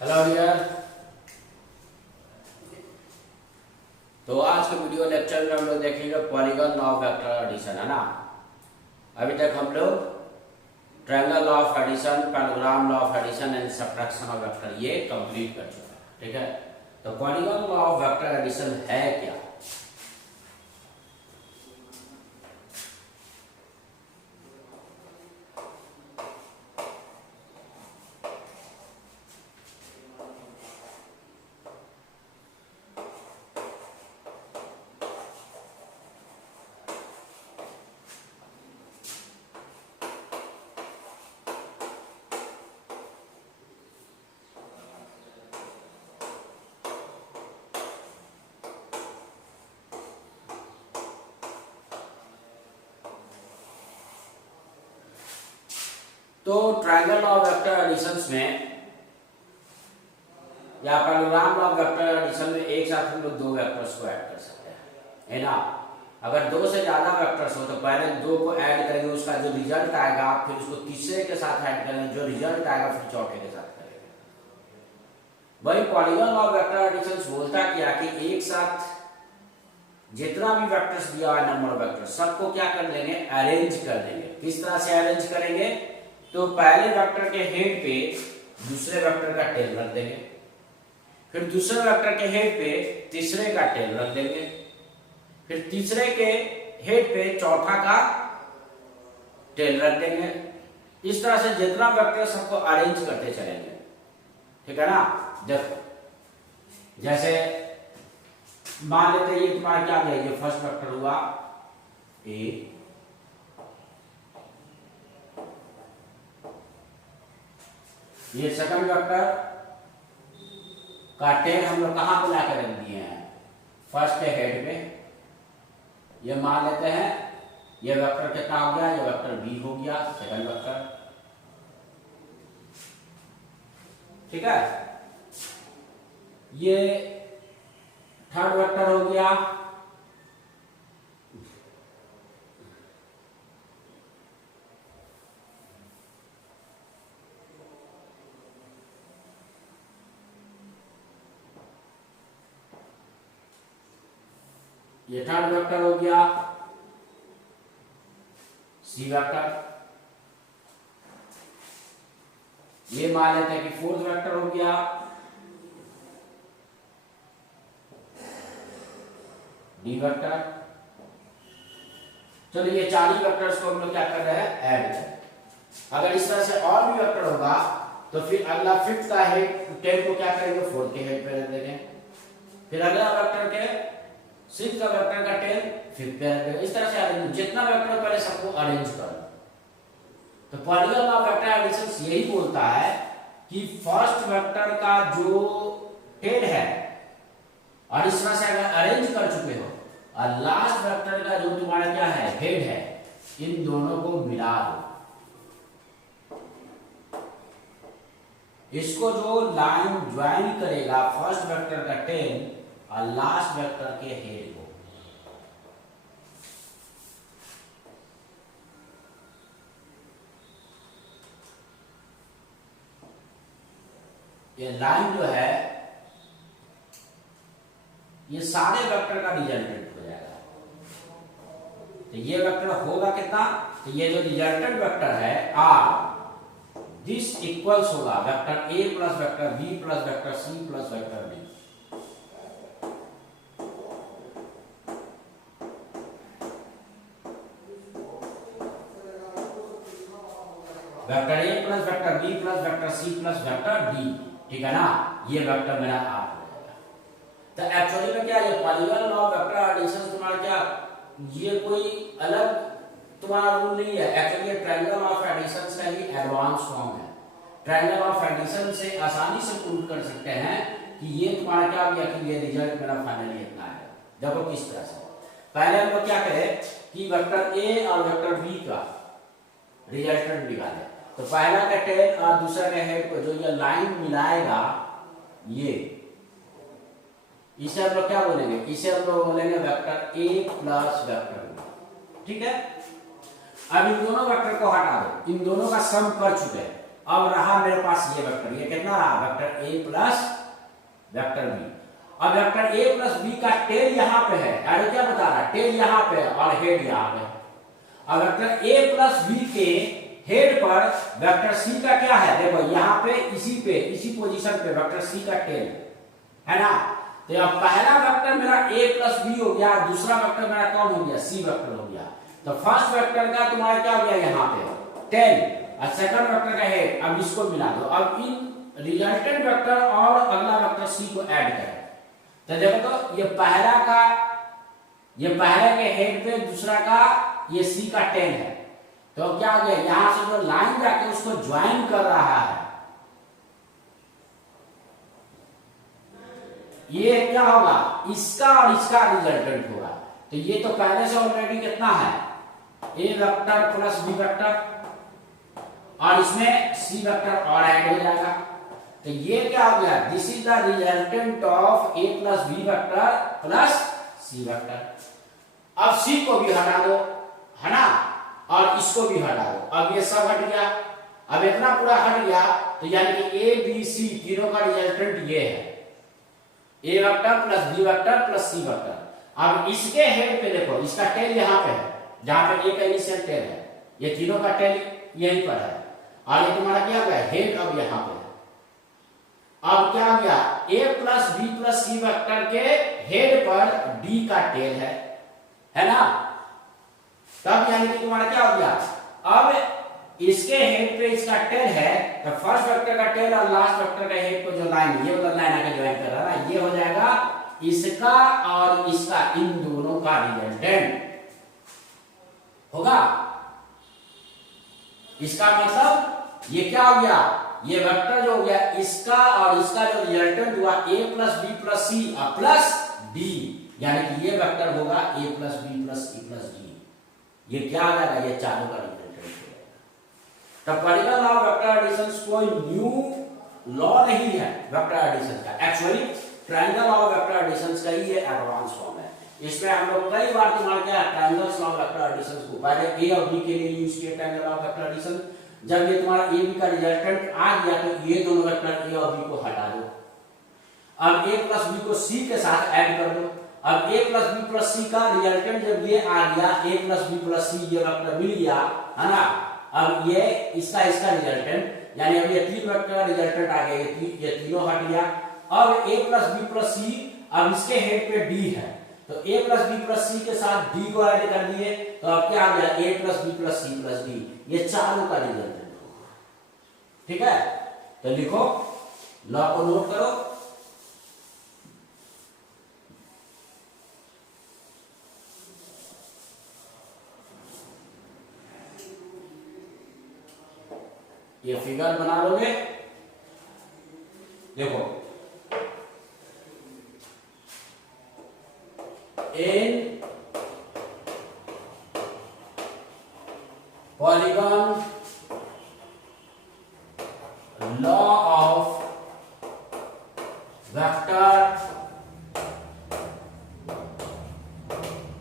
Hello dear. तो आज के वीडियो लेक्चर में हम लोग देखेंगे polygon law of vector addition, है ना। अभी तक हम लोग triangle law of addition, parallelogram law of addition and subtraction of vector ये कंप्लीट कर चुके हैं, ठीक है। तो polygon law of vector addition है क्या? तो triangle law of vector additions में या parallelogram law of vector addition में एक साथ हम लोग दो वेक्टर्स को ऐड कर सकते हैं, है ना। अगर दो से ज्यादा वेक्टर्स हो तो पहले दो को ऐड करेंगे, उसका जो रिजल्ट आएगा फिर उसको तीसरे के साथ ऐड करेंगे, जो रिजल्ट आएगा फिर चौथे के साथ करेंगे। वही polygon law of vector addition बोलता क्या कि एक साथ जितना भी वेक्टर्स दिया है नंबर ऑफ वेक्टर सबको क्या कर लेंगे, अरेंज कर देंगे। किस तरह से अरेंज करेंगे? तो पहले वेक्टर के हेड पे दूसरे वेक्टर का टेल रख देंगे, फिर दूसरे वेक्टर के हेड पे तीसरे का टेल रख देंगे, फिर तीसरे के हेड पे चौथा का टेल रख देंगे। इस तरह से जितना वेक्टर सबको अरेंज करते चलेंगे, ठीक है ना। देखो जैसे मान लेते हैं ये तुम्हारा क्या है, ये फर्स्ट वेक्टर हुआ ए, ये सेकंड वेक्टर का टेल हम लोग कहां पे लाकर रख दिए हैं, फर्स्ट के हेड पे। ये मान लेते हैं ये वेक्टर कितना हो गया, ये वेक्टर बी हो गया, सेकंड वेक्टर, ठीक है। ये थर्ड वेक्टर हो गया, ये थर्ड वेक्टर हो गया सी वेक्टर। ये मान लेते हैं कि फोर्थ वेक्टर हो गया डी वेक्टर। चलो ये 4 वेक्टर्स को हम लोग क्या कर रहे हैं, ऐड कर। अगर इस तरह से और भी वेक्टर होगा तो फिर अगला फिफ्थ का हेड टेल को क्या करेंगे, फोर्थ के हेड पे रख देंगे, फिर अगला वेक्टर के सिक्स का वेक्टर का टेल फिफ्थ पे रख देंगे। इस तरह से अरेंज, जितना वेक्टर पहले सबको अरेंज कर। तो polygon law of vector addition यही बोलता है कि फर्स्ट वेक्टर का जो टेल है और इस तरह से अगर अरेंज कर चुके हो और लास्ट वेक्टर का जो तुम्हारा क्या है, हेड है, इन दोनों को मिला दो। इसको जो लाइन ज्वाइन करेगा फर्स्ट वेक्टर का टेल और लास्ट वेक्टर के हेड को, ये लाइन जो है ये सारे वेक्टर का रिजल्टेंट हो जाएगा। तो ये वेक्टर होगा कितना, तो ये जो रिजल्टेंट वेक्टर है आर, दिस इक्वल्स होगा vector A plus vector B plus vector C plus vector D. Vector A plus vector B plus vector C plus vector D, ठीक है ना। ये वेक्टर मेरा आर हो जाएगा। तो एक्चुअली में क्या, ये polygon law of vector addition तुम्हारा क्या, ये कोई अलग तुम्हारा रूल नहीं है। एक्चुअली ट्रायंगल ऑफ एडिशन का ही एडवांस फॉर्म है। ट्रायंगल ऑफ एडिशन से आसानी से प्रूव कर सकते हैं कि ये तुम्हारा क्या गया, कि ये रिजल्ट मेरा फाइनली इतना है। देखो किस तरह से, पहले हम लोग क्या करें कि वेक्टर ए और वेक्टर बी का रिजल्टेंट निकालें। तो पहला का टेल और दूसरा का हेड को जो ये लाइन मिलाएगा, ये इसे हम लोग क्या बोलेंगे, इसे हम लोग बोलेंगे vector A plus vector B, ठीक है। अब इन दोनों वेक्टर को हटा दो, इन दोनों का सम कर चुके हैं। अब रहा मेरे पास ये वेक्टर, ये कितना रहा, vector A plus vector B. अब वेक्टर ए प्लस बी का टेल यहाँ पे है, यानी क्या बता रहा है, टेल यहाँ पे है और हेड यहाँ पे है। अब वेक्टर ए प्लस बी के हेड पर वेक्टर सी का क्या है, देखो यहाँ पे इसी पोजीशन पे वेक्टर सी का टेल है ना। तो अब पहला वेक्टर मेरा ए प्लस बी हो गया, दूसरा वेक्टर मेरा कौन हो गया, सी वेक्टर हो गया। तो फर्स्ट वेक्टर का तुम्हारा क्या हो गया यहाँ पे टेल, और सेकंड वेक्टर का हेड। अब इसको मिला दो, अब इन रिजल्टेंट वेक्टर और अगला वेक्टर सी को ऐड करें। तो देखो तो ये पहले के हेड पे, दूसरा का ये सी का टेल है। तो क्या हो गया, यहां से जो लाइन जाके उसको ज्वाइन कर रहा है, ये क्या होगा, इसका और इसका रिजल्टेंट होगा। तो ये तो पहले से ऑलरेडी कितना है, A vector plus B vector, और इसमें सी वेक्टर और ऐड हो जाएगा। तो ये क्या हो गया, this is the resultant of A plus B vector plus C vector. अब सी को भी हटा दो, है ना, और इसको भी हटा दो। अब ये सब हट गया, अब इतना पूरा हट गया, तो यानी कि ए बी सी तीनों का रिजल्टेंट ये है, A vector plus B vector plus C vector. अब इसके हेड पे देखो, इसका टेल यहाँ पे है, जहां पे ए का इनिशियल टेल है, ये तीनों का टेल यहीं पर है, और ये तुम्हारा क्या हो गया, हेड अब यहाँ पे है। अब क्या हो गया, A plus B plus C vector के हेड पर डी का टेल है ना। तब यानी कि तुम्हारा क्या हो गया, अब इसके हेड पे इसका टेल है, तो फर्स्ट वेक्टर का टेल और लास्ट वेक्टर का हेड को जो लाइन, ये वाला लाइन आके ज्वाइन कर रहा है, ये हो जाएगा इसका और इसका, इन दोनों का रिजल्टेंट होगा। इसका मतलब ये क्या हो गया, ये वेक्टर जो हो गया, इसका और इसका जो रिजल्टेंट हुआ A plus B plus C plus D, यानी कि ये वेक्टर होगा A plus B plus C plus D. ये क्या आ जाएगा, ये चारों का रिजल्टेंट हो जाएगा। तो particular law of vector addition कोई न्यू लॉ नहीं है वेक्टर एडिशन का, actually triangle law of vector addition का ही ये एडवांस फॉर्म है। इसमें हम लोग कई बार तुम्हारा क्या triangle law of vector addition को पहले ए और बी के लिए यूज किया triangle law of vector addition. जब ये तुम्हारा ए बी का रिजल्टेंट आ गया, तो ये दोनों वेक्टर ए और बी को हटा दो। अब ए प्लस बी को सी के साथ ऐड कर दो। अब ए प्लस बी प्लस सी का रिजल्टेंट जब ये आ गया, ए प्लस बी प्लस सी ये वेक्टर मिल गया, है ना। अब ये इसका रिजल्टेंट, यानी अब ये तीन वेक्टर का रिजल्टेंट आ गया, ये तीनों हट गया। अब ए प्लस बी प्लस सी, अब इसके हेड पे डी है, तो ए प्लस बी प्लस सी के साथ डी को ऐड कर दिए, तो अब क्या आ गया, A plus B plus C plus D, ये चारों का रिजल्टेंट होगा। ठीक है, तो लिखो, लॉ को नोट करो। ये फिगर बना लोगे, देखो in polygon law of vector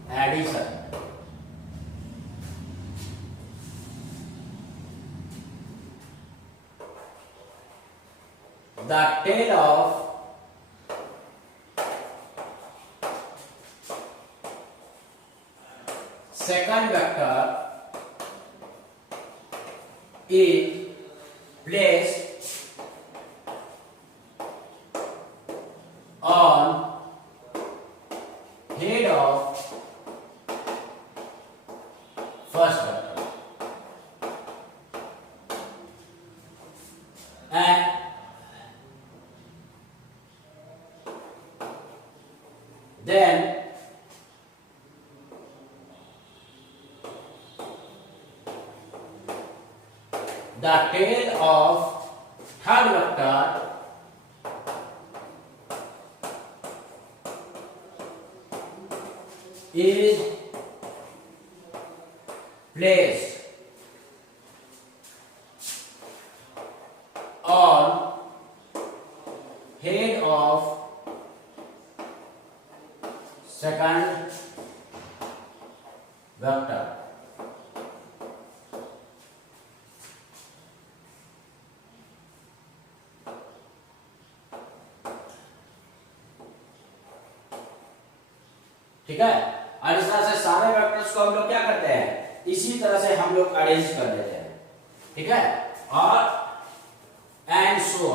addition, the tail of second vector is placed on head of first vector, and then the tail of third vector is placed on head of second vector. ठीक है। और इस तरह से सारे vectors को हम लोग क्या करते हैं, इसी तरह से हम लोग अरेंज कर देते हैं, ठीक है। और एंड सो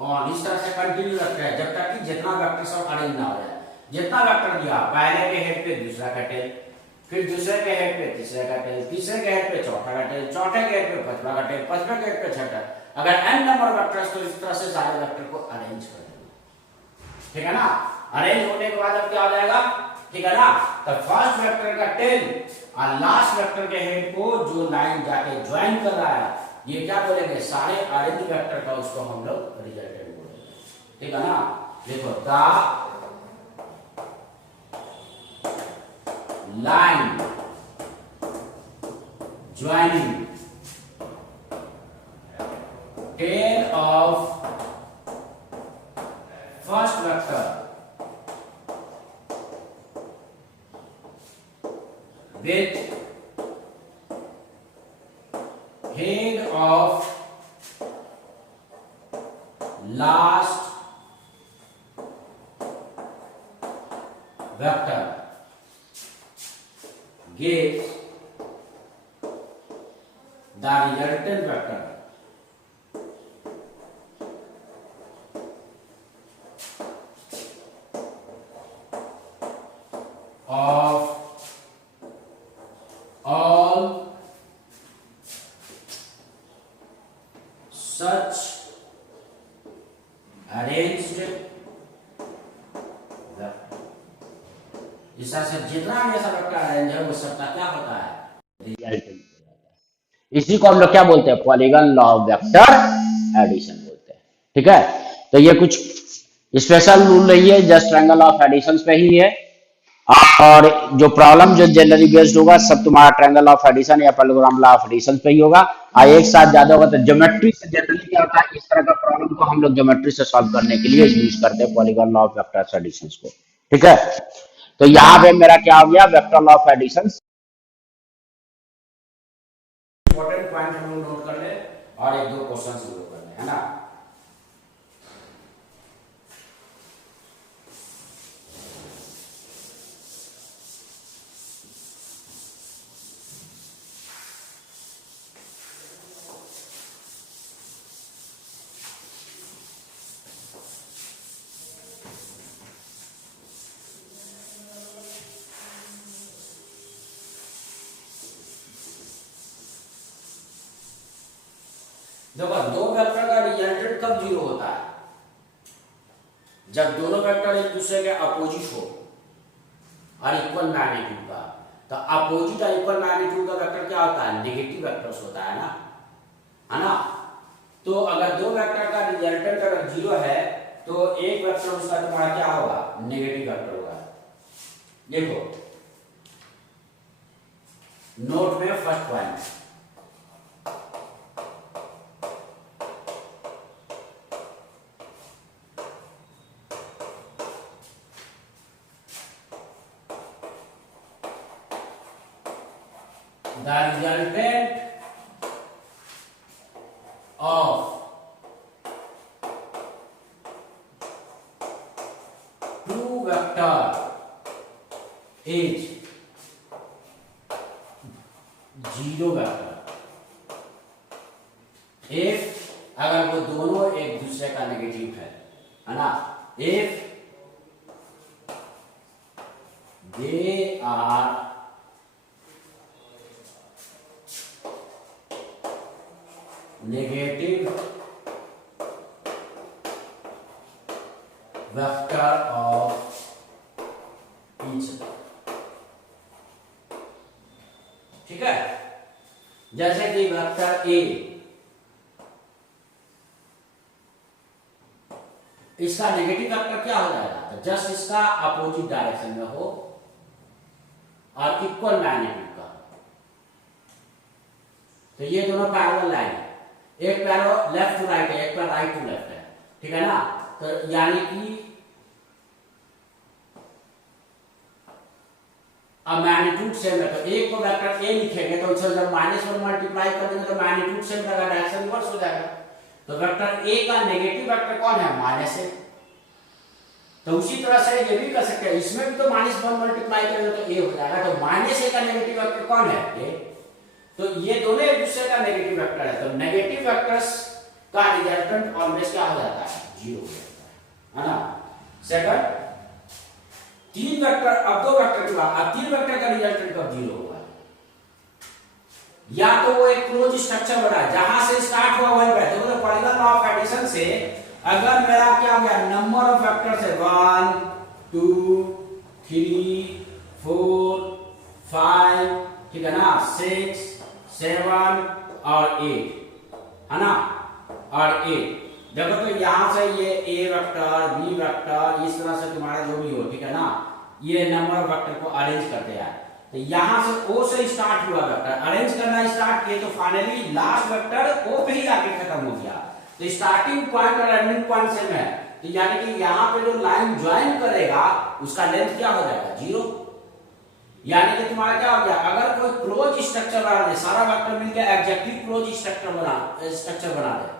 ऑन इस तरह से कंटिन्यू रखते हैं जब तक कि जितना वेक्टर सब अरेंज ना हो जाए। जितना वेक्टर दिया, पहले के हेड पे दूसरा का टेल, फिर दूसरे के हेड पे तीसरे का टेल, तीसरे के हेड पे चौथा का टेल, चौथे के हेड पे पांचवा का टेल, पांचवे के हेड पे छठा। अगर n नंबर वेक्टर्स तो इस तरह से सारे वेक्टर को अरेंज कर देना, ठीक है ना। अरेंज होने के बाद अब क्या हो जाएगा, ठीक है ना। तो फर्स्ट वेक्टर का टेल और लास्ट वेक्टर के हेड को जो लाइन जाके ज्वाइन कर रहा है, ये क्या बोलेंगे, सारे अरेंज वेक्टर का उसको हम लोग रिजल्टेंट बोलेंगे, ठीक है ना। देखो the line joining tail of first vector with head of last vector gives the resultant vector of all such arranged vector। इस तरह से जितना भी ऐसा वेक्टर अरेंज है वो सबका क्या होता है, रिजल्टेंट हो जाता है। इसी को हम लोग क्या बोलते हैं, polygon law of vector addition बोलते हैं, ठीक है। तो ये कुछ स्पेशल रूल नहीं है, जस्ट ट्रायंगल ऑफ एडिशन पे ही है। और जो प्रॉब्लम जो जनरली बेस्ड होगा सब तुम्हारा ट्रायंगल ऑफ एडिशन या पैरेललोग्राम लॉ ऑफ एडिशन पे ही होगा। और एक साथ ज्यादा होगा तो ज्योमेट्री से जनरली क्या होता है, इस तरह का प्रॉब्लम को हम लोग ज्योमेट्री से सॉल्व करने के लिए यूज करते हैं polygon law of vector addition को, ठीक है। तो यहाँ पे मेरा क्या हो गया, vector law of addition. Important point हम लोग नोट कर ले और एक दो क्वेश्चन शुरू कर ले, है ना। देखो दो वेक्टर का रिजल्टेंट कब जीरो होता है, जब दोनों वेक्टर एक दूसरे के अपोजिट हो और इक्वल मैग्नीट्यूड का। तो अपोजिट और इक्वल मैग्नीट्यूड का वेक्टर क्या होता है, नेगेटिव वेक्टर्स होता है ना, है ना। तो अगर दो वेक्टर का रिजल्टेंट अगर जीरो है तो एक वेक्टर उसका तुम्हारा क्या होगा, नेगेटिव वेक्टर होगा। देखो नोट में first point, the resultant of two vector is zero vector if अगर वो दोनों एक दूसरे का नेगेटिव है ना, if they are negative vector of each other, ठीक है। जैसे कि वेक्टर ए, इसका नेगेटिव वेक्टर क्या हो जाएगा, तो जस्ट इसका अपोजिट डायरेक्शन में हो और इक्वल मैग्नीट्यूड का। तो ये दोनों पैरेलल लाइन है, एक पैरो लेफ्ट टू राइट है, एक पैर राइट टू लेफ्ट है, ठीक है ना। तो यानी कि अब मैग्नीट्यूड सेम है, तो एक को वेक्टर ए लिखेंगे तो उससे जब -1 मल्टीप्लाई कर देंगे तो मैग्नीट्यूड सेम रहेगा, डायरेक्शन रिवर्स हो जाएगा। तो वेक्टर ए का नेगेटिव वेक्टर कौन है, -a, तो उसी तरह से ये भी कर सकते हैं, इसमें भी तो -1 मल्टीप्लाई करेंगे तो ए हो जाएगा। तो -a का नेगेटिव वेक्टर कौन है? ए। तो ये दोनों एक दूसरे का नेगेटिव वेक्टर है, तो नेगेटिव वेक्टर्स का रिजल्टेंट ऑलवेज क्या हो जाता है? 0 हो जाता है ना। सेकंड, तीन वेक्टर, अब दो वेक्टर के बाद अब तीन वेक्टर का रिजल्टेंट कब 0 होगा? या तो वो एक क्लोज स्ट्रक्चर बना है, जहां से स्टार्ट हुआ वहीं पे। तो पॉलीगॉन लॉ ऑफ एडिशन से अगर मेरा क्या हो गया, नंबर ऑफ वेक्टर्स है 1 2 3 4 5, ठीक है ना, 6 7 और 8 है ना, और 8। देखो तो यहां से ये ए वेक्टर, बी वेक्टर, इस तरह से तुम्हारा जो भी हो, ठीक है ना, ये नंबर ऑफ वेक्टर को अरेंज करते हैं। तो यहां से ओ से स्टार्ट हुआ वेक्टर, अरेंज करना स्टार्ट किए तो फाइनली लास्ट वेक्टर ओ पे ही आके खत्म हो गया। तो स्टार्टिंग पॉइंट और एंडिंग पॉइंट सेम है, तो यानी कि यहां पे जो लाइन ज्वाइन करेगा उसका लेंथ क्या हो जाएगा? 0। यानी कि तुम्हारा क्या हो गया, अगर कोई क्लोज स्ट्रक्चर बना दे, सारा वेक्टर मिलकर एग्जैक्टली क्लोज स्ट्रक्चर बना दे,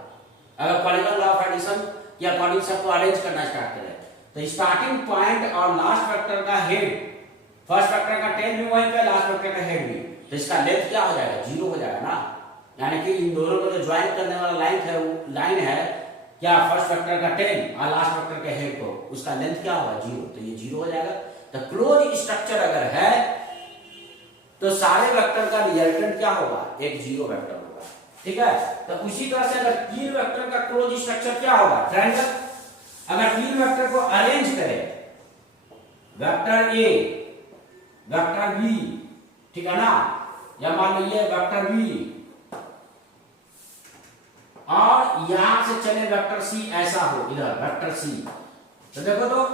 अगर पॉलीगॉन लॉ ऑफ एडिशन के अकॉर्डिंग सबको अरेंज करना स्टार्ट करें, तो स्टार्टिंग पॉइंट और लास्ट वेक्टर का हेड, फर्स्ट वेक्टर का टेल भी वहीं पे, लास्ट वेक्टर का हेड भी, तो इसका लेंथ क्या हो जाएगा? 0 हो जाएगा ना। यानी कि इन दोनों को जो ज्वाइन करने वाला लाइन है क्या, फर्स्ट वेक्टर का टेल और लास्ट वेक्टर के हेड को, उसका लेंथ क्या होगा? 0। तो ये 0 हो जाएगा। तो क्लोज स्ट्रक्चर अगर है तो सारे वेक्टर का रिजल्टेंट क्या होगा? एक 0 वेक्टर होगा, ठीक है। तो उसी तरह से अगर तीन वेक्टर का क्लोज स्ट्रक्चर क्या होगा? ट्रायंगल। अगर तीन वेक्टर को अरेंज करें, वेक्टर ए, वेक्टर बी, ठीक है ना, या मान लीजिए वेक्टर बी, और यहां से चले वेक्टर सी, ऐसा हो इधर वेक्टर सी, तो देखो तो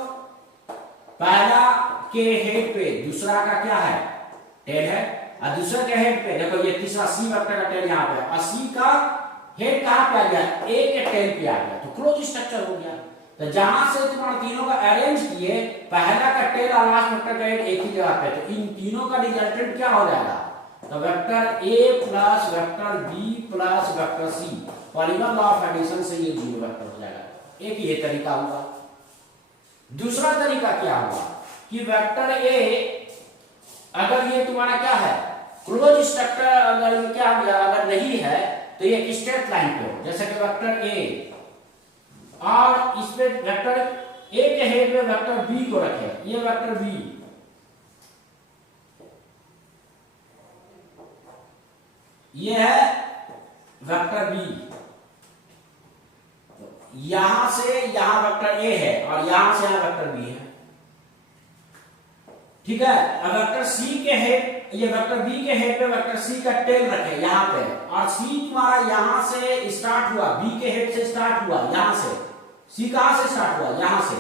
पहला के हेड पे दूसरा का क्या है? टेल है, और दूसरे के हेड पे देखो ये तीसरा सी वेक्टर का टेल यहां पे, और सी का हेड कहां पे आ गया? ए के टेल पे आ गया, तो क्लोज स्ट्रक्चर हो गया। तो जहां से तुम्हारे तीनों का अरेंज किए, पहला का टेल और लास्ट वेक्टर का हेड एक ही जगह पे, तो इन तीनों का रिजल्टेंट क्या हो जाएगा? तो vector A plus vector B plus vector C, polygon law of addition से ये 0 वेक्टर हो जाएगा। एक ये तरीका हुआ। दूसरा तरीका क्या हुआ कि वेक्टर ए, अगर ये तुम्हारा क्या है, क्लोज स्ट्रक्चर अगर ये क्या हो गया, अगर नहीं है तो ये स्ट्रेट लाइन पे हो, जैसे कि वेक्टर ए, और इस पे वेक्टर ए के हेड पे वेक्टर बी को रखे, ये वेक्टर बी, ये है वेक्टर बी, यहां से यहां वेक्टर ए है और यहां से यहां वेक्टर बी है, ठीक है। अब वेक्टर सी के हेड, ये वेक्टर बी के हेड पे वेक्टर सी का टेल रखे यहां पे, और सी तुम्हारा यहां से स्टार्ट हुआ, बी के हेड से स्टार्ट हुआ, यहां से सी कहां से स्टार्ट हुआ? यहां से,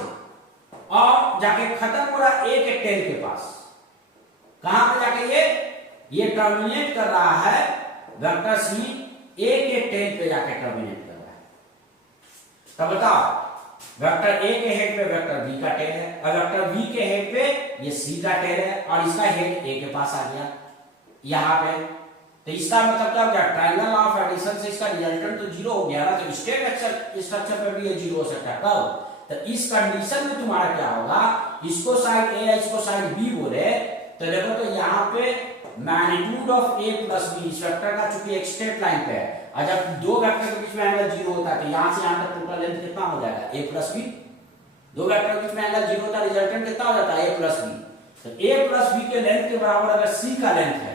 और जाके खत्म हो रहा ए के टेल के पास। कहां पे जाके ये टर्मिनेट कर रहा है, वेक्टर सी ए के टेल पे जाके टर्मिनेट कर रहा है। तब बताओ, वेक्टर ए के हेड पे वेक्टर बी का टेल है, और वेक्टर बी के हेड पे ये सी का टेल है, और इसका हेड ए के पास आ गया यहां पे। तो इसका मतलब क्या हो गया? ट्रायंगल लॉ ऑफ एडिशन से इसका रिजल्टेंट तो 0 हो गया ना। तो स्ट्रेट स्ट्रक्चर पे भी ये 0 हो सकता है। कब? तो इस कंडीशन में तुम्हारा क्या होगा, इसको साइड ए इसको साइड बी बोले, तो देखो तो यहाँ पे magnitude of A plus B, इस वेक्टर का चूंकि एक स्ट्रेट लाइन पे है, और जब दो वेक्टर के बीच में एंगल 0 होता है तो यहां से यहां तक टोटल लेंथ कितना हो जाएगा? ए प्लस बी। दो वेक्टर के बीच में एंगल 0 होता है, रिजल्टेंट कितना हो जाता है? ए प्लस बी। तो ए प्लस बी के लेंथ के बराबर अगर सी का लेंथ है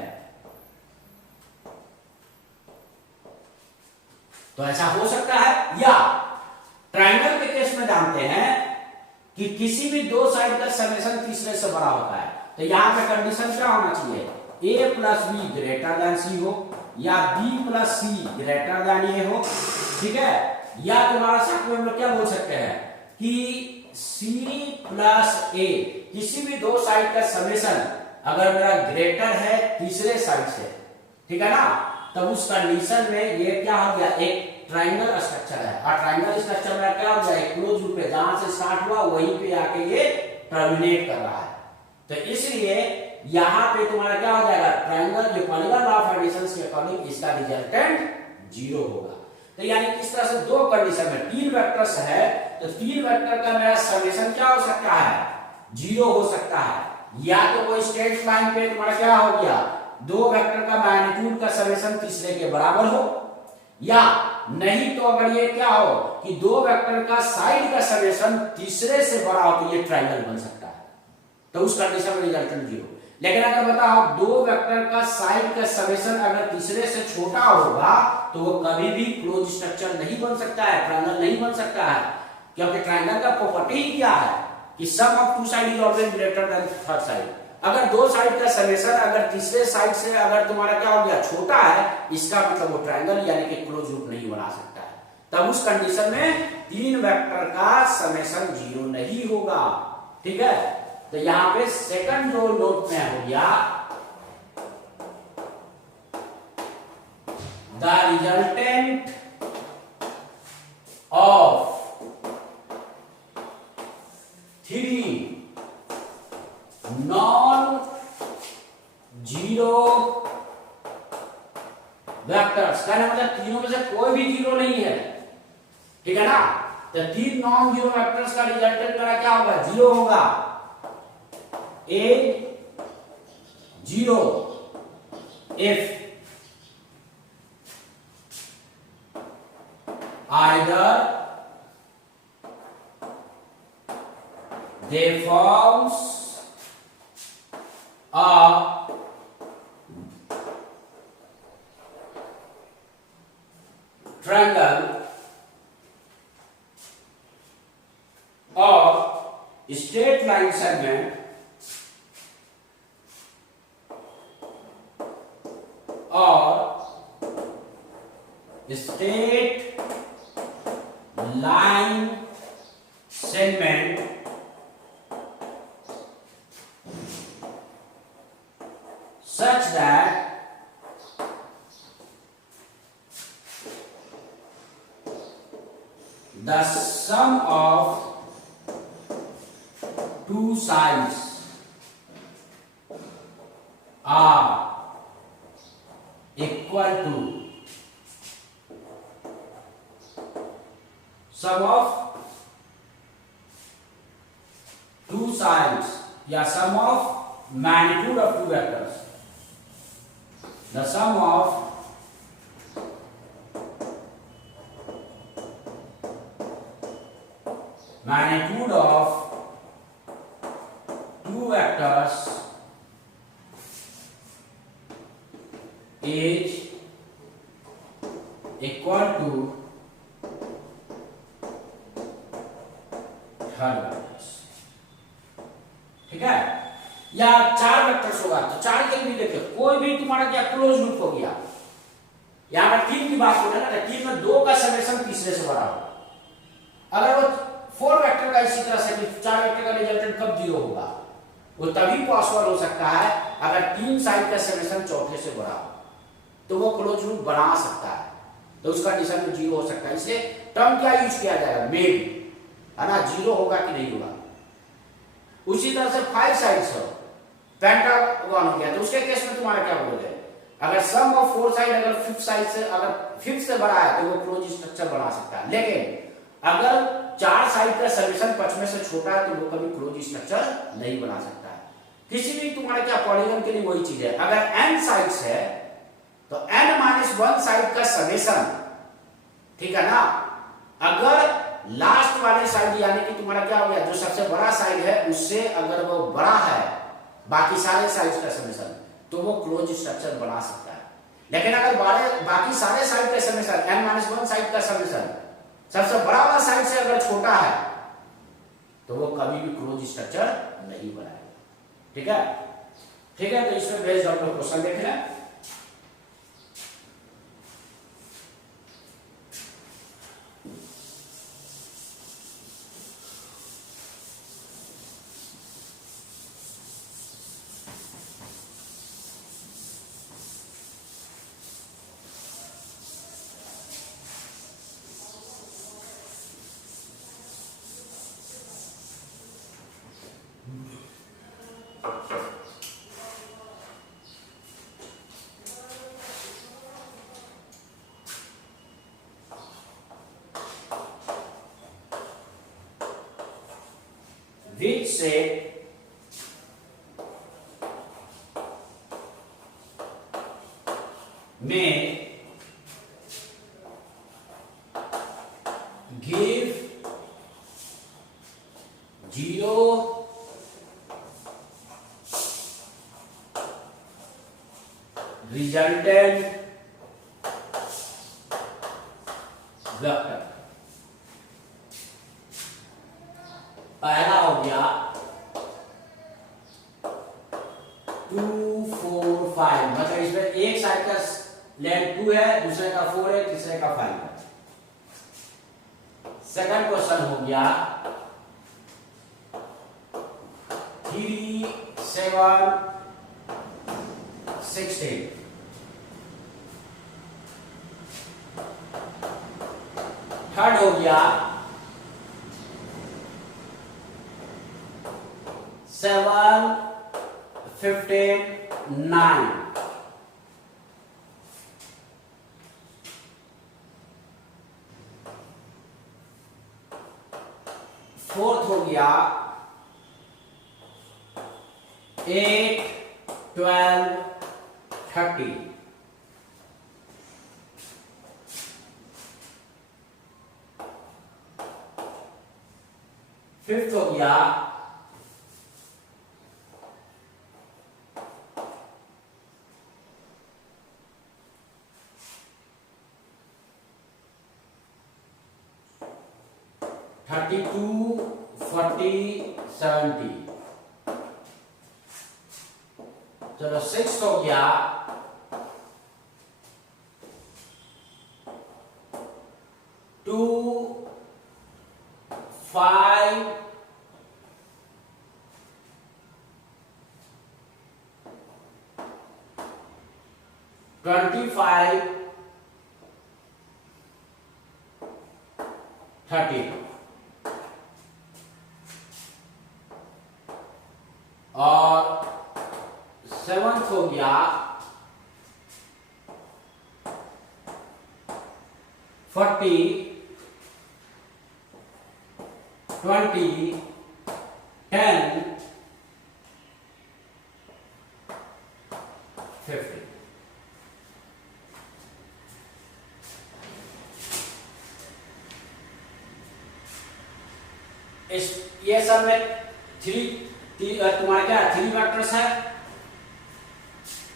तो ऐसा हो सकता है। या ट्रायंगल के केस में जानते हैं कि किसी भी दो साइड का समेशन तीसरे से बड़ा होता है, तो यहां पे कंडीशन क्या होना चाहिए? ए प्लस बी ग्रेटर देन सी हो, या बी प्लस सी ग्रेटर देन ए हो, ठीक है। या तुम्हारा साथ में हम लोग क्या बोल सकते हैं कि सी प्लस ए, किसी भी दो साइड का समेशन अगर मेरा ग्रेटर है तीसरे साइड से, ठीक है ना, तब उस कंडीशन में ये क्या हो गया? एक ट्रायंगल स्ट्रक्चर है, और ट्रायंगल स्ट्रक्चर में क्या हो गया? एक क्लोज लूप है, जहां से स्टार्ट हुआ वहीं पे आके ये टर्मिनेट कर रहा है। तो इसलिए यहां पे तुम्हारा क्या हो जाएगा? ट्रायंगल, जो पॉलीगॉन लॉ ऑफ एडिशन के अकॉर्डिंग इसका रिजल्टेंट 0 होगा। तो यानी किस तरह से दो कंडीशन में तीन वेक्टर्स है, तो तीन वेक्टर का मेरा समेशन क्या हो सकता है, 0 हो सकता है। या तो कोई स्ट्रेट लाइन पे तुम्हारा क्या हो गया, दो वेक्टर का मैग्नीट्यूड का समेशन तीसरे के बराबर हो, या नहीं तो अगर ये क्या हो कि दो वेक्टर का साइड का समेशन तीसरे से बड़ा हो तो ये ट्रायंगल बन सकता है, तो उस कंडीशन में रिजल्टेंट 0। लेकिन अगर बताओ दो वेक्टर का साइड का समेशन अगर तीसरे से छोटा होगा तो वो कभी भी क्लोज स्ट्रक्चर नहीं बन सकता है, ट्रायंगल नहीं बन सकता है, क्योंकि ट्रायंगल का प्रॉपर्टी ही क्या है कि sum of two side is always greater than third side. अगर दो साइड का समेशन अगर तीसरे साइड से अगर तुम्हारा क्या हो गया छोटा है, इसका मतलब वो ट्रायंगल यानी कि क्लोज रूप नहीं बना सकता है। तब उस कंडीशन में तीन वेक्टर का समेशन 0 नहीं होगा। ठीक है, तो यहां पे सेकंड जो नोट में हो गया, the resultant of three non zero vectors, कहने मतलब तीनों में से कोई भी 0 नहीं है, ठीक है ना। तो तीन नॉन जीरो वेक्टर्स का रिजल्टेंट मेरा क्या होगा, 0 होगा। A 0 if either they forms a triangle or straight line segment or straight line segment such that the sum of two sides are equal to sum of two sides या sum of magnitude of two vectors, the sum of magnitude of two vectors is equal to third vectors. ठीक है, या चार vectors होगा तो चार के भी देखिए कोई भी तुम्हारा क्या क्लोज लूप हो गया। यहां पर तीन की बात हो रहा है ना, तीन में दो का समेशन तीसरे से बड़ा होगा। अगर वो फोर वेक्टर का इसी तरह से चार वेक्टर का रिजल्टेंट कब 0 होगा, वो तभी पॉसिबल हो सकता है अगर तीन साइड का समेशन चौथे से बड़ा हो, तो वो क्लोज लूप बना सकता है, तो उसका कंडीशन में 0 हो सकता है। इसलिए टर्म क्या यूज किया जाएगा, मे बी, है ना, 0 होगा कि नहीं होगा। उसी तरह से 5 साइड्स हो, पेंटागन हो गया, तो उसके केस में तुम्हारा क्या बोलोगे, अगर सम ऑफ 4 साइड अगर फिफ्थ साइड से अगर फिफ्थ से बड़ा है तो वो क्लोज स्ट्रक्चर बना सकता है। लेकिन अगर 4 साइड का समेशन 5 में से छोटा है तो वो कभी क्लोज स्ट्रक्चर नहीं बना सकता है। किसी भी तुम्हारे क्या पॉलीगन के लिए वही चीज है, अगर n साइड्स है तो n-1 साइड का समेशन, ठीक है ना, अगर लास्ट वाले साइड यानी कि तुम्हारा क्या हो गया जो सबसे बड़ा साइड है उससे अगर वो बड़ा है बाकी सारे साइड का समेशन, तो वो क्लोज स्ट्रक्चर बना सकता है। लेकिन अगर बाकी सारे साइड का समेशन n-1 साइड का समेशन सबसे बड़ा वाला साइड से अगर छोटा है तो वो कभी भी क्लोज स्ट्रक्चर नहीं बनाएगा। ठीक है, ठीक है, तो इसमें बेस्ड हम लोग क्वेश्चन देख रहे हैं। से में give 0 resultant वेक्टर। पहला हो गया 2 4 5, मतलब इसमें एक साइड का लेंथ 2 है, दूसरे का 4 है, तीसरे का 5 है। सेकंड क्वेश्चन हो गया 3 7 16। थर्ड हो गया 7 15 9। फोर्थ हो गया 8 12 30। फिफ्थ हो गया 32 40 70। चलो सिक्स हो गया 2 5 25 30। और सेवंथ हो गया 40 20 10 50। इस ये सब में तुम्हारा क्या 3 वेक्टर्स है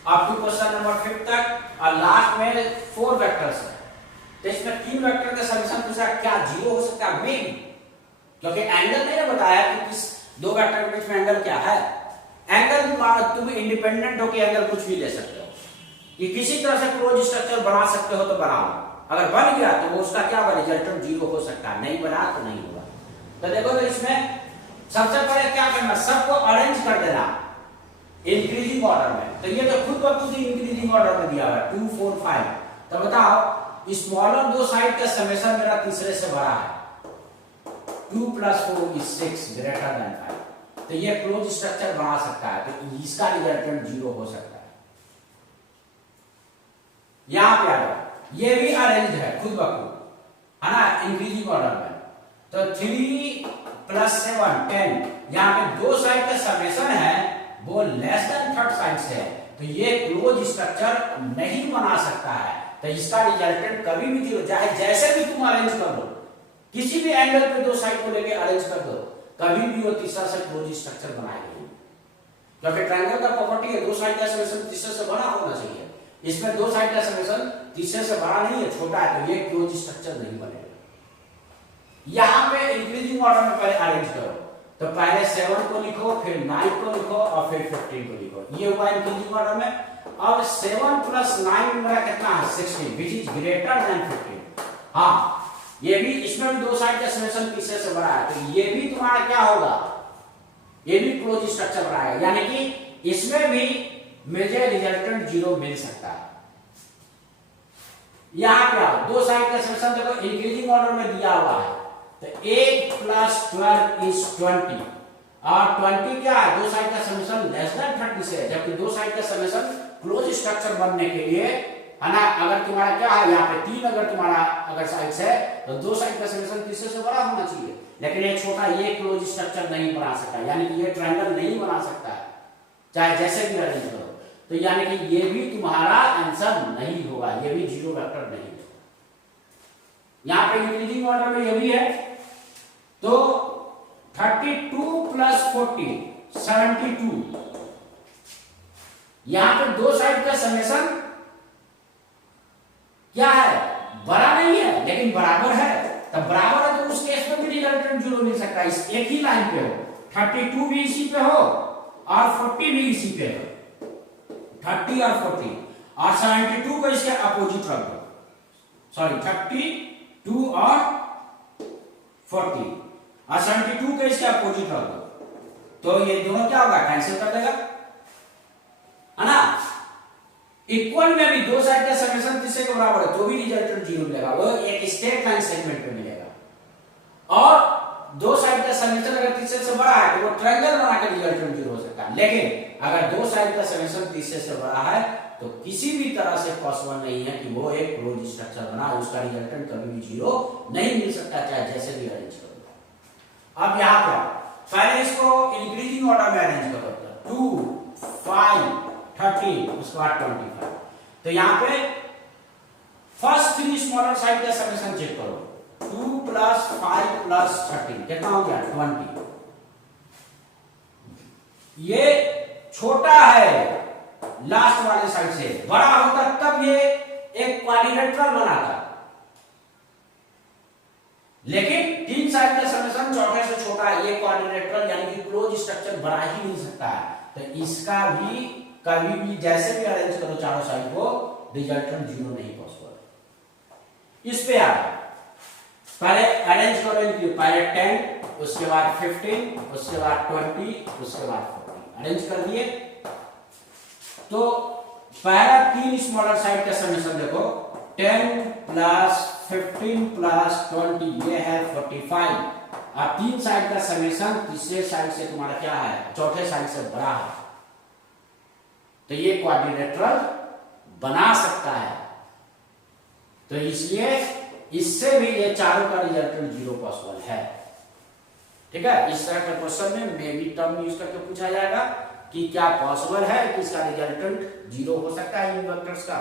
अप टू क्वेश्चन नंबर 5 तक, और लास्ट में 4 वेक्टर्स है। तो इसमें 3 वेक्टर का समीकरण पूछा, क्या 0 हो सकता है? मे बी, क्योंकि एंगल मैंने बताया कि किस 2 वेक्टर के बीच में एंगल क्या है। एंगल तुम इंडिपेंडेंट हो कि एंगल कुछ भी ले सकते हो, कि किसी तरह से क्लोज स्ट्रक्चर बना सकते हो तो बनाओ। अगर बन गया तो उसका क्या होगा, रिजल्टेंट 0 हो सकता है, नहीं बना तो नहीं होगा। तो देखो, तो इसमें सबसे पहले क्या करना, सबको अरेंज कर देना इंक्रीजिंग ऑर्डर में। तो ये तो खुद ब खुद ही इंक्रीजिंग ऑर्डर में दिया हुआ है 2 4 5। तो बताओ, स्मॉलर 2 साइड का समेशन मेरा तीसरे से बड़ा है, 2 + 4 = 6 ग्रेटर देन 5। तो ये क्लोज स्ट्रक्चर बना सकता है, तो इसका रिजल्टेंट 0 हो सकता है। यहां पे आ जाओ, ये भी अरेंज है खुद ब खुद, है ना, इंक्रीजिंग ऑर्डर में। तो 3 + 7 10, यहां पे 2 साइड का समेशन है, वो लेस देन थर्ड साइड से है, तो ये क्लोज स्ट्रक्चर नहीं बना सकता है। तो इसका रिजल्टेंट कभी भी 0, चाहे जैसे भी तुम अरेंज कर लो, किसी भी एंगल पे 2 साइड को लेके अरेंज कर दो, कभी भी वो तीसरा से क्लोज स्ट्रक्चर बनाएगा नहीं। क्योंकि ट्रायंगल का प्रॉपर्टी है 2 साइड का समेशन तीसरे से बड़ा होना चाहिए। इसमें 2 साइड का समेशन तीसरे से बड़ा नहीं है, छोटा है, तो ये क्लोज स्ट्रक्चर नहीं बनेगा। यहां पे इंक्रीजिंग ऑर्डर में पहले अरेंज करो, तो पहले 7 को लिखो, फिर 9 को लिखो, और फिर 15 को लिखो। ये हुआ इंक्रीजिंग ऑर्डर में। अब 7 + 9 मेरा कितना है, 16, विच इज ग्रेटर देन 15। हाँ, ये भी, इसमें भी 2 साइड का समेशन तीसरे से बड़ा है, तो ये भी तुम्हारा क्या होगा, ये भी क्लोज स्ट्रक्चर बनाएगा, यानी कि इसमें भी मुझे रिजल्टेंट 0 मिल सकता है। यहां पे आओ, 2 साइड का समेशन देखो इंक्रीजिंग ऑर्डर में दिया हुआ है, तो 8 + 12 = 20, और 20 क्या है, 2 साइड का समेशन लेस देन 30 से है, जबकि 2 साइड का समेशन क्लोज स्ट्रक्चर बनने के लिए, है ना। अगर तुम्हारा क्या है यहाँ पे 3 अगर तुम्हारा अगर साइड्स है तो 2 साइड का समेशन तीसरे से बड़ा होना चाहिए, लेकिन ये छोटा ये क्लोज स्ट्रक्चर नहीं बना सकता, यानी कि ये ट्रायंगल नहीं बना सकता है, चाहे जैसे भी अरेंज करो। तो यानी कि ये भी तुम्हारा आंसर नहीं होगा, ये भी 0 वेक्टर नहीं होगा। यहाँ पे इंक्रीजिंग ऑर्डर में ये भी है, तो 32 प्लस 40 72, यहां पे 2 साइड का समेशन क्या है, बड़ा नहीं है लेकिन बराबर है। तब बराबर है तो उस केस में भी रिजल्टेंट 0 मिल सकता है। इस एक ही लाइन पे हो, 32 भी इसी पे हो और 40 भी इसी पे हो, 30 और 40, और 72 को इसके अपोजिट रख दो, सॉरी 32 और 40 और 72 को इसके अपोजिट रख दो, तो ये दोनों क्या होगा, कैंसिल कर देगा, है ना। इक्वल में भी 2 साइड का समेशन तीसरे के बराबर है तो भी रिजल्टेंट 0 मिलेगा, वो एक स्ट्रेट लाइन सेगमेंट पे मिलेगा। और 2 साइड का समेशन अगर तीसरे से बड़ा है तो वो ट्रायंगल बना के रिजल्टेंट 0 हो सकता है, लेकिन अगर 2 साइड का समेशन तीसरे से बड़ा है तो किसी भी तरह से पॉसिबल नहीं है कि वो एक क्लोज स्ट्रक्चर बना, उसका रिजल्टेंट कभी भी 0 नहीं मिल सकता, चाहे जैसे भी अरेंज करो। अब यहां पर पहले इसको इंक्रीजिंग ऑर्डर में अरेंज करो, 2 5 30 उसके बाद 25। तो यहां पे फर्स्ट 3 स्मॉलर साइड का समेशन चेक करो, 2 प्लस 5 प्लस 30 कितना हो गया, 20। ये छोटा है लास्ट वाले साइड से, बड़ा होता तब ये एक क्वाड्रिलेटरल बनाता, लेकिन 3 साइड का समेशन चौथे से छोटा है, ये क्वाड्रिलेटरल यानी कि क्लोज स्ट्रक्चर बना ही नहीं सकता है। तो इसका भी कभी भी जैसे भी अरेंज करो चारों साइड को, रिजल्टेंट 0 नहीं पॉसिबल। इस पे आ पहले अरेंज करो इनकी, पहले 10 उसके बाद 15 उसके बाद 20 उसके बाद 40 अरेंज कर दिए। तो पहला 3 स्मॉलर साइड का समेशन देखो, 10 प्लस 15 प्लस 20 ये है 45। अब 3 साइड का समेशन तीसरे साइड से तुम्हारा क्या है, चौथे साइड से बड़ा है, तो ये क्वाड्रिलेटरल बना सकता है। तो इसलिए इससे भी ये चारों का रिजल्टेंट 0 पॉसिबल है। ठीक है, इस तरह के क्वेश्चन में मे बी टर्म यूज करके पूछा जाएगा कि क्या पॉसिबल है कि इसका रिजल्टेंट 0 हो सकता है इन वेक्टर्स का।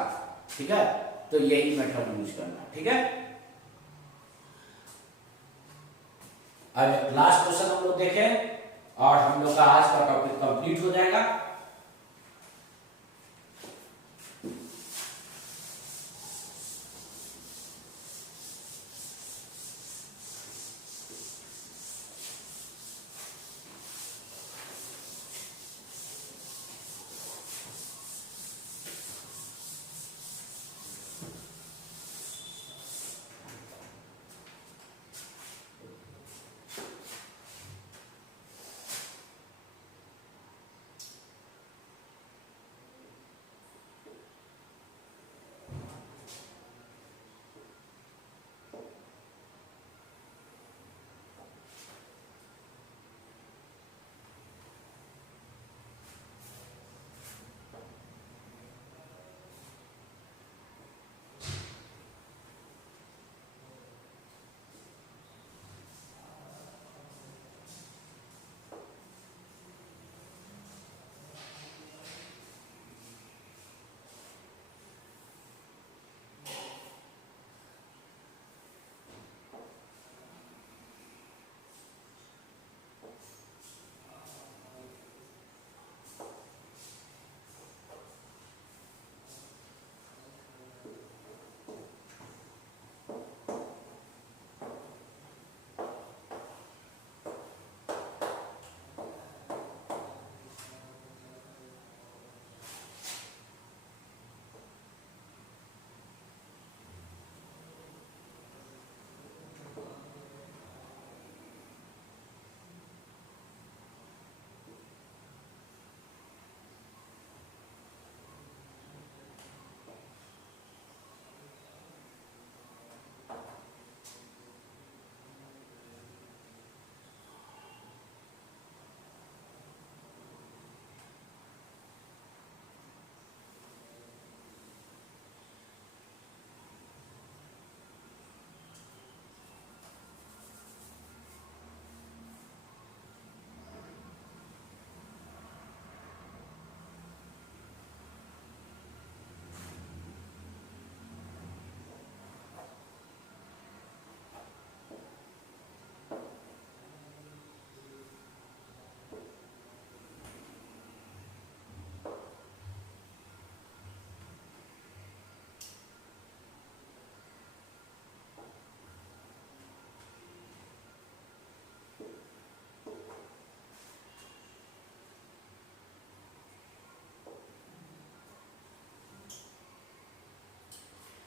ठीक है, तो यही मेथड यूज करना। ठीक है, अब लास्ट क्वेश्चन हम लोग देखें और हम लोग का आज का टॉपिक कंप्लीट हो जाएगा।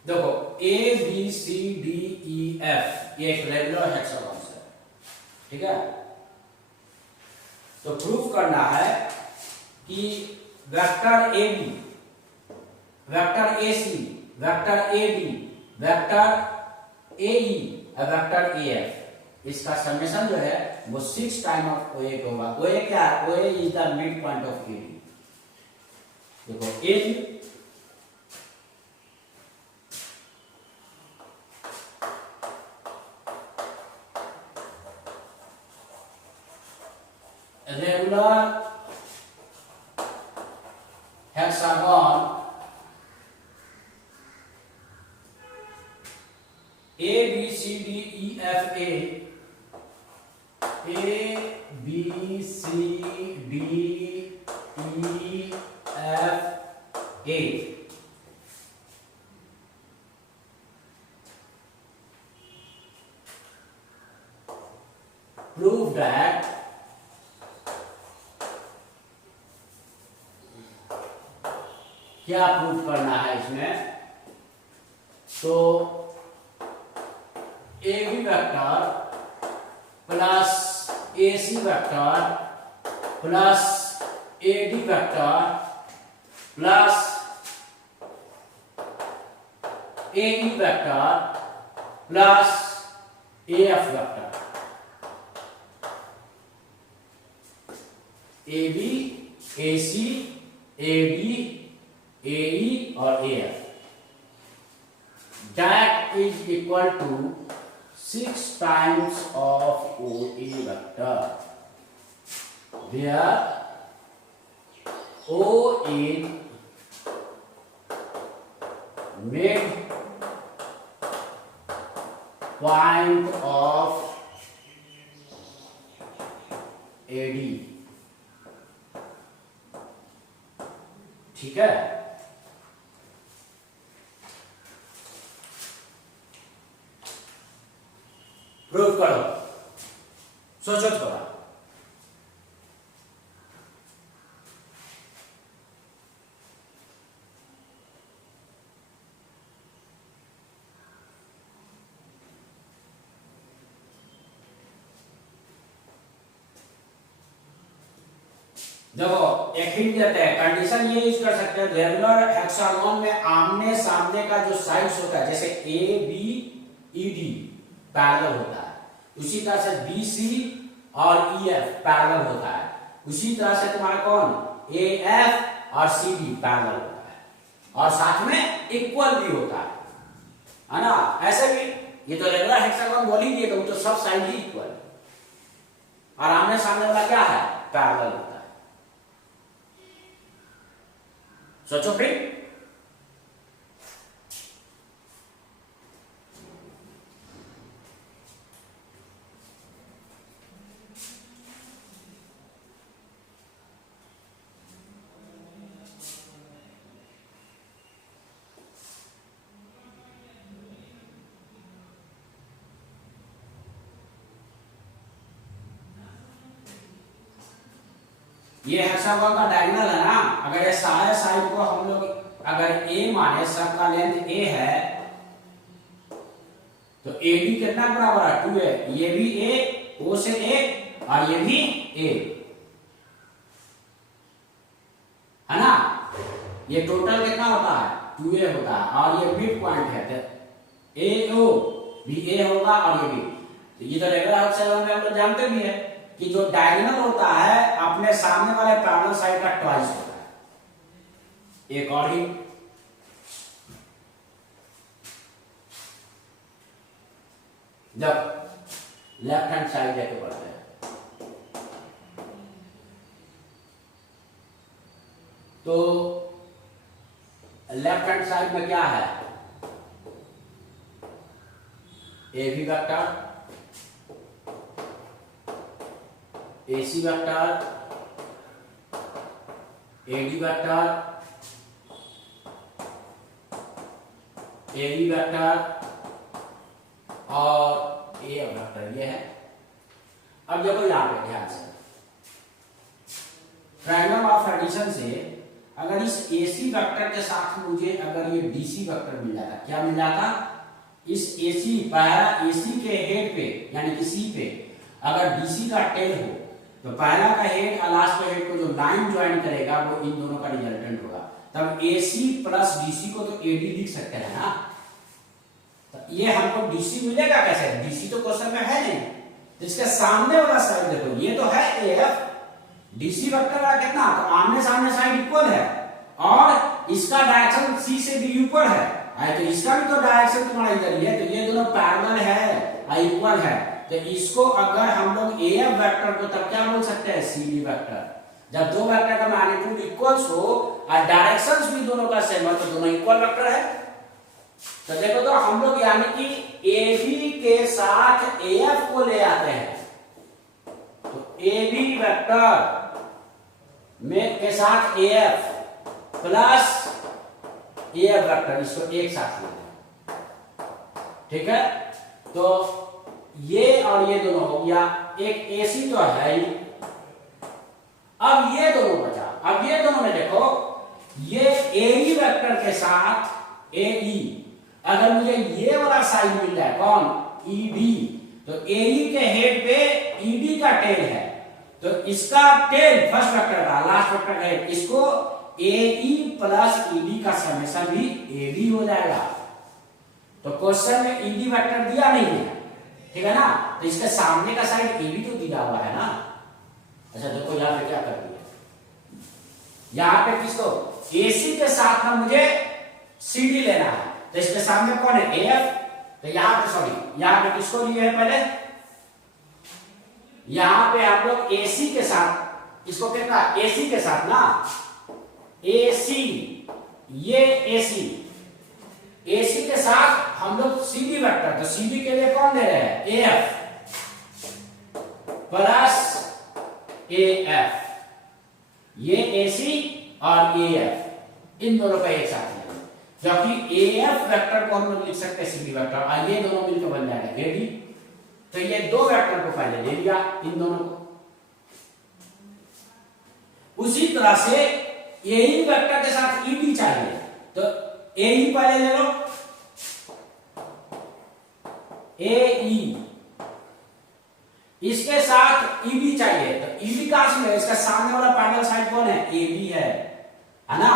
देखो A B C D E F ये एक रेगुलर हेक्सागन है, ठीक है। तो प्रूफ करना है कि vector A B, vector A C, vector A D, vector A E और वेक्टर ए एफ, इसका समेशन जो है वो 6 टाइम ऑफ OA होगा। OA क्या है? OA is the mid point of AB। देखो AB regular hexagon A B C D E F A, A B C D E F A prove that क्या prove करना है इसमें? तो A B vector plus A C vector plus A D vector plus A E vector plus A F vector, A B A C A D A E और A F, that is equal to 6 times of OA vector, where O is mid point of AD, ठीक है। Prove करो, सोचो थोड़ा। देखो एक hint देते हैं, कंडीशन ये यूज कर सकते हैं, रेगुलर हेक्सागन में आमने सामने का जो साइड्स होता है, जैसे A B E D parallel होता है, उसी तरह से बी सी और ई एफ पैरेलल होता है, उसी तरह से तुम्हारा कौन ए एफ और सी डी पैरेलल होता है, और साथ में इक्वल भी होता है ना। ऐसे भी ये तो रेगुलर हेक्सागन बोल ही दिए, तो सब साइड ही इक्वल, और आमने सामने वाला क्या है? पैरेलल होता है। सोचो फिर। ये हेक्सागन का डायगोनल है ना, अगर ये सारे साइड को हम लोग अगर ए माने, सब का लेंथ ए है, तो ए बी कितना बराबर है? 2 है। ये भी ए, ओ से ए, और ये भी ए, है ना। ये टोटल कितना होता है? 2a होता है, और ये मिड पॉइंट है, ए ओ भी ए होगा और ये भी। तो ये तो रेगुलर हेक्सागन में हम लोग जानते भी है कि जो डायगोनल होता है अपने सामने वाले पैरेलल साइड का ट्वाइस होता है। एक और ही, जब लेफ्ट हैंड साइड लेके बढ़ते हैं तो लेफ्ट हैंड साइड में क्या है? A B vector, AC vector, AD vector, AE vector और AF वेक्टर, ये है। अब देखो यहां पे ध्यान से, ट्रायंगल ऑफ एडिशन से अगर इस AC वेक्टर के साथ मुझे अगर ये DC वेक्टर मिल जाता, क्या मिल जाता, इस AC पहला AC के हेड पे यानी कि C पे अगर DC का टेल हो तो पहला का हेड और लास्ट का हेड को जो लाइन ज्वाइन करेगा वो इन दोनों का रिजल्टेंट होगा। तब AC प्लस DC को तो AD लिख सकते हैं ना। तो ये हमको DC मिलेगा कैसे, DC तो क्वेश्चन में है नहीं, तो इसके सामने वाला साइड देखो, ये तो है AF, DC वेक्टर का कितना, तो आमने सामने साइड इक्वल है और इसका डायरेक्शन C से भी ऊपर है, तो इसका भी तो डायरेक्शन तुम्हारा इधर ही है, तो ये दोनों पैरेलल है, इक्वल है। तो इसको अगर हम लोग AF वेक्टर को तब क्या बोल सकते हैं, CD वेक्टर। जब दो वेक्टर का मैग्नीट्यूड इक्वल्स हो और डायरेक्शंस भी दोनों का सेम है तो दोनों इक्वल वेक्टर है। तो देखो तो हम लोग यानी कि AB के साथ AF को ले आते हैं, तो AB वेक्टर में के साथ AF प्लस AF वेक्टर, इसको एक साथ ले लें, ठीक है। तो ये और ये दोनों हो गया, एक AC तो है ही, अब ये दोनों बचा। अब ये दोनों में देखो, ये AE वेक्टर के साथ AE, अगर मुझे ये वाला साइड मिल जाए कौन, ED, तो AE के हेड पे ED का टेल है, तो इसका टेल फर्स्ट वेक्टर का लास्ट वेक्टर का हेड, इसको AE प्लस ED का समेशन भी AD हो जाएगा। तो क्वेश्चन में ED वेक्टर दिया नहीं है, ठीक है ना, तो इसके सामने का साइड AB तो दिया हुआ है ना। अच्छा देखो यहाँ पे क्या कर दिया, यहाँ पे किसको, AC के साथ में मुझे CD लेना है, तो इसके सामने कौन है, AF, तो यहाँ पे सॉरी यहाँ पे किसको लिए है पहले, यहाँ पे आप लोग AC के साथ, इसको कितना, AC के साथ ना, AC, ये AC के साथ हम लोग CD वेक्टर, तो CD के लिए कौन दे रहे हैं, AF प्लस AF, ये AC और AF इन दोनों का एक साथ लेंगे, क्योंकि AF वेक्टर को हम लोग लिख सकते हैं CD वेक्टर, और ये दोनों मिलकर बन जाएगा AD। तो ये दो वेक्टर को पहले ले लिया इन दोनों को। उसी तरह से AE वेक्टर के साथ ED चाहिए, तो AE पहले ले लो, AE, इसके साथ ED चाहिए, तो ED कहां से मिलेगा, इसका सामने वाला पैरेलल साइड कौन है, AB है ना।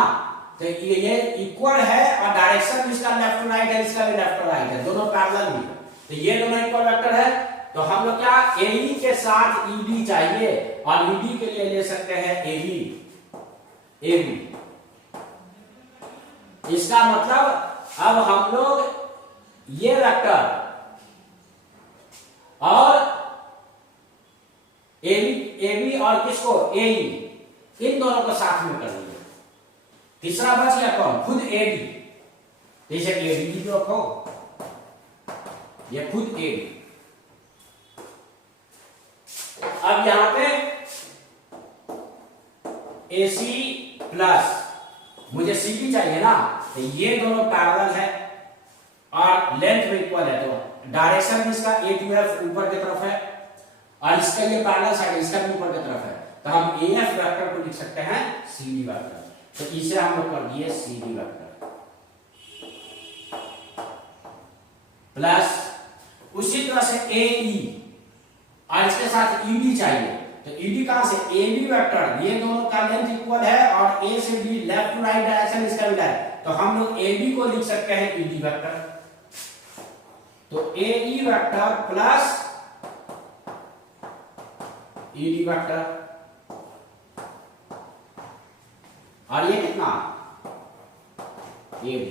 तो ये इक्वल है और डायरेक्शन इसका लेफ्ट राइट है, इसका भी लेफ्ट राइट है, दोनों पैरेलल भी, तो ये दोनों इक्वल वेक्टर है। तो हम लोग क्या, AE के साथ ED चाहिए और ED के लिए ले सकते हैं AB। इसका मतलब अब हम लोग ये वेक्टर और AB और किसको, AE, इन दोनों को साथ में कर लिया। तीसरा बच गया कौन, खुद AD, जैसे AD भी रखो, ये खुद AD। अब यहां पे AC प्लस मुझे CD चाहिए ना, तो ये दोनों पैरेलल है और लेंथ में इक्वल है, तो डायरेक्शन इसका A to F ऊपर की तरफ है और इसका ये पैरेलल साइड इसका भी ऊपर की तरफ है, तो हम AF वेक्टर को लिख सकते हैं CD वेक्टर। तो इसे हम लोग कर दिए CD वेक्टर प्लस उसी तरह से AE और इसके साथ ED चाहिए, तो ED कहां से, AB वेक्टर, ये दोनों का लेंथ इक्वल है और A से B left to right direction इसका भी है, तो हम लोग AB को लिख सकते हैं ED वेक्टर। तो AE vector plus ED vector, और ये कितना, AD।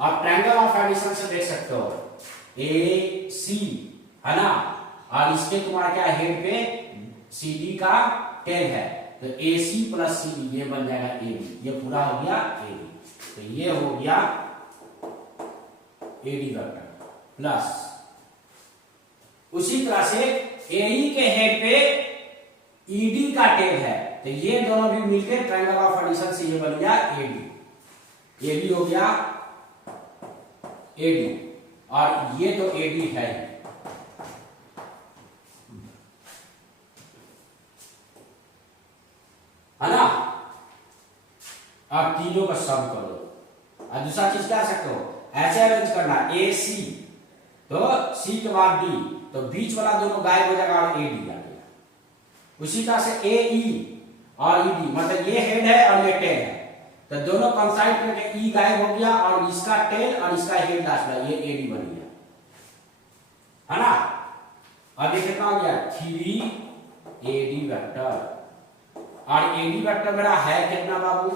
आप ट्रायंगल ऑफ एडिशन से देख सकते हो, AC है ना, और इसके तुम्हारा क्या, हेड पे CD का टेल है, तो AC प्लस CD ये बन जाएगा AB, ये पूरा हो गया AD। तो ये हो गया AD वेक्टर प्लस उसी तरह से AE के हेड पे ED का टेल है, तो ये दोनों भी मिलकर ट्रायंगल ऑफ एडिशन से ये बन गया AD हो गया AD, और ये तो AD है, है ना। अब तीनों का सम करो। और दूसरा चीज क्या सकते हो, ऐसे अरेंज करना ए सी, तो सी के बाद डी, तो बीच वाला दोनों गायब हो जाएगा और ए डी आ गया। उसी तरह से ए ई और ई डी, मतलब ये हेड है और ये टेल है, तो दोनों कंसाइड करके ई गायब हो गया और इसका टेल और इसका हेड लास्ट में, ये ए डी बन गया, है ना। अब ये कितना हो गया 3 ए डी वेक्टर, और ए डी वेक्टर मेरा है कितना बाबू,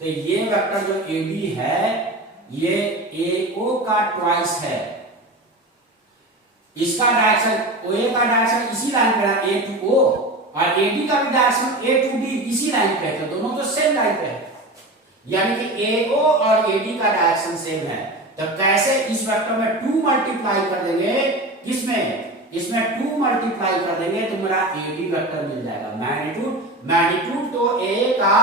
तो ये वेक्टर जो ए डी है ये ए ओ का ट्वाइस है, इसका डायरेक्शन ओ ए का डायरेक्शन इसी लाइन पे है ए टू ओ, और ए डी का भी डायरेक्शन ए टू डी इसी लाइन पे है, तो दोनों तो सेम लाइन पे है, यानी कि ए ओ और ए डी का डायरेक्शन सेम है। तो कैसे इस वेक्टर में 2 मल्टीप्लाई कर देंगे, किसमें, इसमें 2 मल्टीप्लाई कर देंगे तो मेरा ए डी वेक्टर मिल जाएगा। मैग्नीट्यूड तो ए का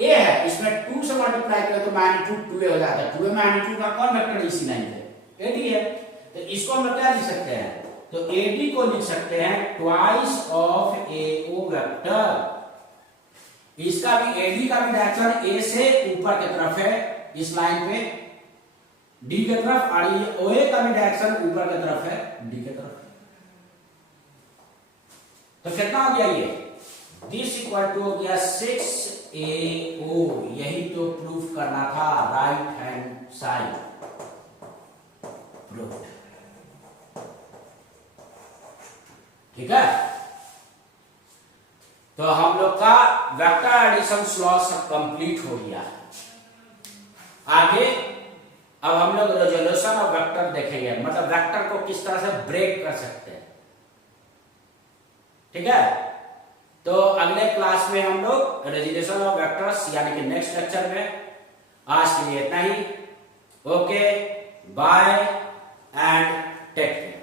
ए है, इसमें 2 से मल्टीप्लाई करें तो मैग्नीट्यूड 2 हो जाता है, 2 मैग्नीट्यूड का कौन वेक्टर इसी लाइन पे ए डी है, तो इसको हम क्या लिख सकते हैं, तो ए डी को लिख सकते हैं twice of A O vector. इसका भी ए डी का भी डायरेक्शन ए से ऊपर की तरफ है इस लाइन पे डी की तरफ, और ये ओ ए का भी डायरेक्शन ऊपर की तरफ है डी की तरफ। तो कितना हो गया ये, दिस इक्वल टू हो गया 6AO, यही तो प्रूफ करना था, राइट हैंड साइड प्रूफ, ठीक है। तो हम लोग का वेक्टर एडिशन लॉ सब कंप्लीट हो गया। आगे अब हम लोग रेजोल्यूशन ऑफ वेक्टर देखेंगे, मतलब वेक्टर को किस तरह से ब्रेक कर सकते हैं, ठीक है। तो अगले क्लास में हम लोग रेजोल्यूशन ऑफ वेक्टर्स यानी कि नेक्स्ट लेक्चर में, आज के लिए इतना ही। Okay, bye and take care.